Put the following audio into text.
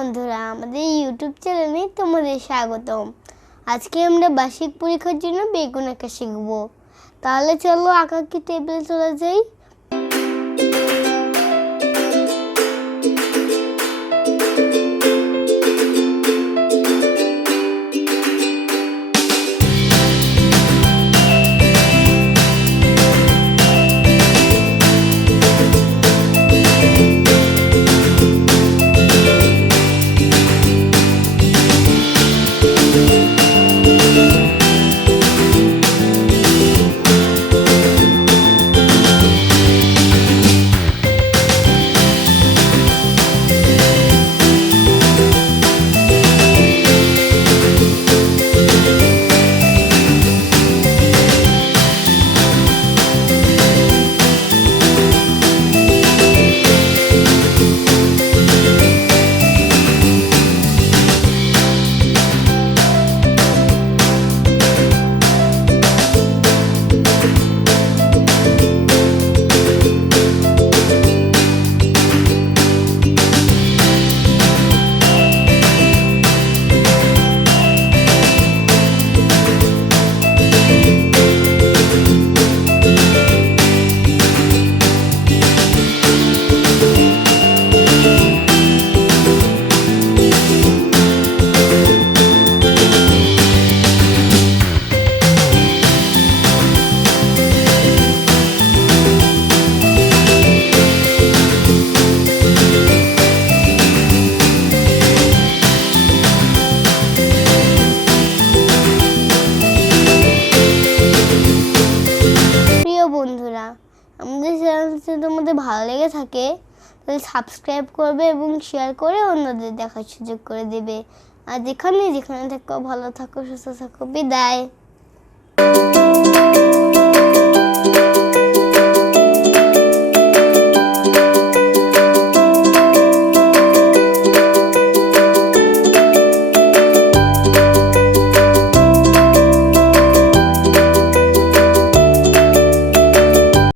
বন্ধুরা, আমাদের ইউটিউব চ্যানেলে তোমাদের স্বাগতম। আজকে আমরা বার্ষিক পরীক্ষার জন্য বেগুন আঁকা শিখব। তাহলে চলো আঁকাকি টেবিলে চলে যাই। বন্ধুরা, আমাদের চ্যানেল যদি তোমাদের ভালো লেগে থাকে তাহলে সাবস্ক্রাইব করবে এবং শেয়ার করে অন্যদের দেখার সুযোগ করে দেবে। আর যেখানে থাকো ভালো থাকো, সুস্থ থাকো। বিদায়।